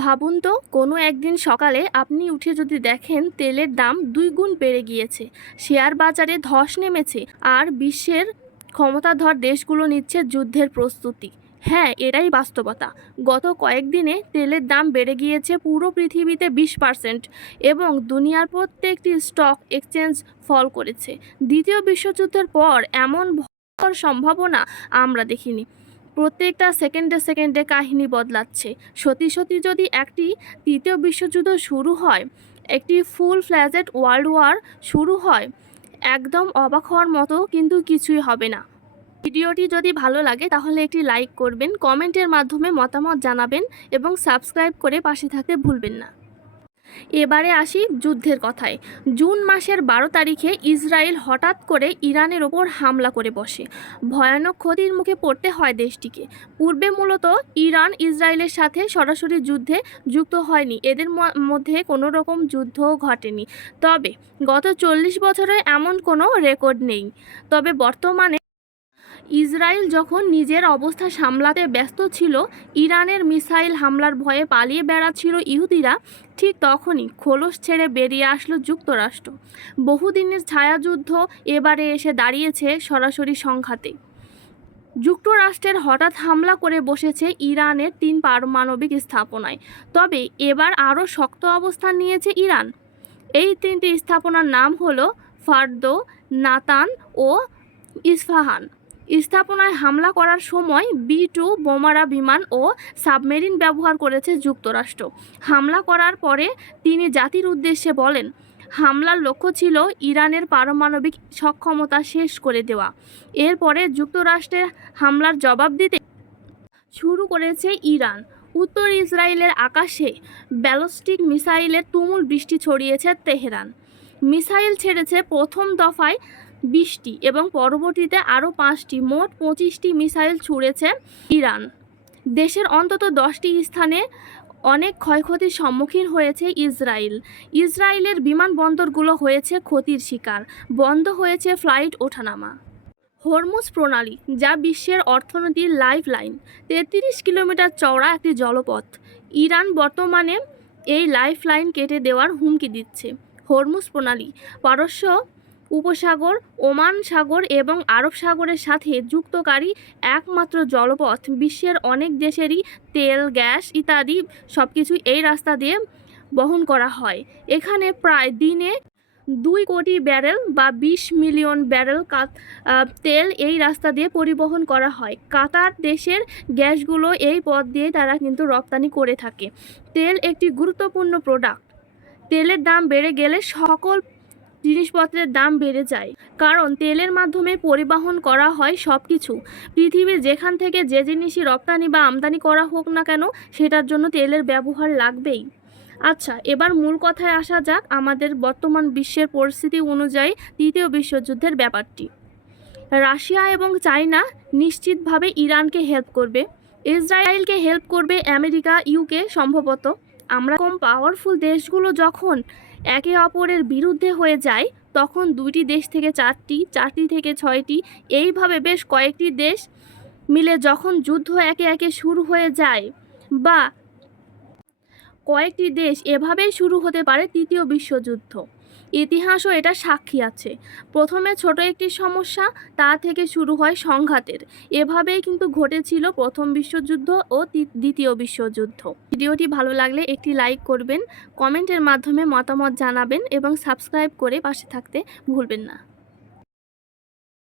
ভাবুন তো, কোনো একদিন সকালে আপনি উঠে যদি দেখেন তেলের দাম 2 গুণ বেড়ে গিয়েছে, শেয়ার বাজারে ধস নেমেছে, আর বিশ্বের ক্ষমতাধর দেশগুলো নিচ্ছে যুদ্ধের প্রস্তুতি। হ্যাঁ, এটাই বাস্তবতা। গত কয়েকদিনে তেলের দাম বেড়ে গিয়েছে পুরো পৃথিবীতে 20%, এবং দুনিয়ার প্রত্যেকটি স্টক এক্সচেঞ্জ ফল করেছে। দ্বিতীয় বিশ্বযুদ্ধের পর এমন ভয়ঙ্কর সম্ভাবনা আমরা দেখিনি। প্রত্যেকটা সেকেন্ডে সেকেন্ডে কাহিনী বদলাচ্ছে। সত্যি সত্যি যদি একটি তৃতীয় বিশ্বযুদ্ধ শুরু হয়, একটি ফুল ফ্ল্যাজেড ওয়ার্ল্ড ওয়ার শুরু হয়, একদম অবাক হওয়ার মতো কিন্তু কিছুই হবে না। ভিডিওটি যদি ভালো লাগে তাহলে একটি লাইক করবেন, কমেন্টের মাধ্যমে মতামত জানাবেন এবং সাবস্ক্রাইব করে পাশে থাকতে ভুলবেন না। এবারে আসি যুদ্ধের কথায়। জুন মাসের 12 তারিখে ইসরায়েল হঠাৎ করে ইরানের ওপর হামলা করে বসে। ভয়ানক ক্ষতির মুখে পড়তে হয় দেশটিকে। পূর্বে মূলত ইরান ইসরায়েলের সাথে সরাসরি যুদ্ধে যুক্ত হয়নি, এদের মধ্যে কোনো রকম যুদ্ধও ঘটেনি। তবে গত 40 বছরে এমন কোনো রেকর্ড নেই। তবে বর্তমানে ইসরায়েল যখন নিজের অবস্থা সামলাতে ব্যস্ত ছিল, ইরানের মিসাইল হামলার ভয়ে পালিয়ে বেড়াচ্ছিল ইহুদিরা, ঠিক তখনই খোলস ছেড়ে বেরিয়ে আসলো যুক্তরাষ্ট্র। বহুদিনের ছায়াযুদ্ধ এবারে এসে দাঁড়িয়েছে সরাসরি সংঘাতে। যুক্তরাষ্ট্রের হঠাৎ হামলা করে বসেছে ইরানের 3 পারমাণবিক স্থাপনায়। তবে এবার আরও শক্ত অবস্থান নিয়েছে ইরান। এই 3টি স্থাপনার নাম হলো ফার্দো, নাতান ও ইস্পাহান। স্থাপনায় হামলা করার সময় B-2 বোমারা বিমান ও সাবমেরিন ব্যবহার করেছে যুক্তরাষ্ট্র। হামলা করার পরে তিনি জাতির উদ্দেশ্যে বলেন, হামলার লক্ষ্য ছিল ইরানের পারমাণবিক সক্ষমতা শেষ করে দেওয়া। এরপরে যুক্তরাষ্ট্রের হামলার জবাব দিতে শুরু করেছে ইরান। উত্তর ইসরায়েলের আকাশে ব্যালিস্টিক মিসাইলের তুমুল বৃষ্টি ছড়িয়েছে তেহরান। মিসাইল ছেড়েছে প্রথম দফায় 20টি এবং পরবর্তীতে আরও 5টি, মোট 25টি মিসাইল ছুড়েছে ইরান। দেশের অন্তত 10টি স্থানে অনেক ক্ষয়ক্ষতির সম্মুখীন হয়েছে ইসরায়েল। ইসরায়েলের বিমানবন্দরগুলো হয়েছে ক্ষতির শিকার, বন্ধ হয়েছে ফ্লাইট ওঠানামা। হরমুজ প্রণালী, যা বিশ্বের অর্থনীতির লাইফ লাইন, 33 কিলোমিটার চওড়া একটি জলপথ। ইরান বর্তমানে এই লাইফ লাইন কেটে দেওয়ার হুমকি দিচ্ছে। হরমুজ প্রণালী পারস্য উপসাগর, ওমান সাগর এবং আরব সাগরের সাথে যুক্তকারী একমাত্র জলপথ। বিশ্বের অনেক দেশেরই তেল, গ্যাস ইত্যাদি সবকিছু এই রাস্তা দিয়ে বহন করা হয়। এখানে প্রায় দিনে 2 কোটি ব্যারেল বা 20 মিলিয়ন ব্যারেল তেল এই রাস্তা দিয়ে পরিবহন করা হয়। কাতার দেশের গ্যাসগুলো এই পথ দিয়ে তারা কিন্তু রপ্তানি করে থাকে। তেল একটি গুরুত্বপূর্ণ প্রোডাক্ট। তেলের দাম বেড়ে গেলে সকল জিনিসপত্রের দাম বেড়ে যায়, কারণ তেলের মাধ্যমে পরিবহন করা হয় সব কিছু। পৃথিবীর যেখান থেকে যে জিনিসই রপ্তানি বা আমদানি করা হোক না কেন, সেটার জন্য তেলের ব্যবহার লাগবেই। আচ্ছা, এবার মূল কথায় আসা যাক আমাদের বর্তমান বিশ্বের পরিস্থিতি অনুযায়ী তৃতীয় বিশ্বযুদ্ধের ব্যাপারটি। রাশিয়া এবং চায়না নিশ্চিতভাবে ইরানকে হেল্প করবে, ইসরায়েলকে হেল্প করবে আমেরিকা, ইউকে সম্ভবত। আমরা কম পাওয়ারফুল দেশগুলো যখন একে অপরের বিরুদ্ধে হয়ে যায়, তখন 2টি দেশ থেকে 4টি, 4টি থেকে 6টি, এইভাবে বেশ কয়েকটি দেশ মিলে যখন যুদ্ধ একে একে শুরু হয়ে যায়, বা কয়েকটি দেশ এভাবেই শুরু হতে পারে তৃতীয় বিশ্বযুদ্ধ। ইতিহাসও এটা সাক্ষী আছে। প্রথমে ছোট একটি সমস্যা, তা থেকে শুরু হয় সংঘাতের। এভাবেই কিন্তু ঘটেছিল প্রথম বিশ্বযুদ্ধ ও দ্বিতীয় বিশ্বযুদ্ধ। ভিডিওটি ভালো লাগলে একটি লাইক করবেন, কমেন্টের মাধ্যমে মতামত জানাবেন এবং সাবস্ক্রাইব করে পাশে থাকতে ভুলবেন না।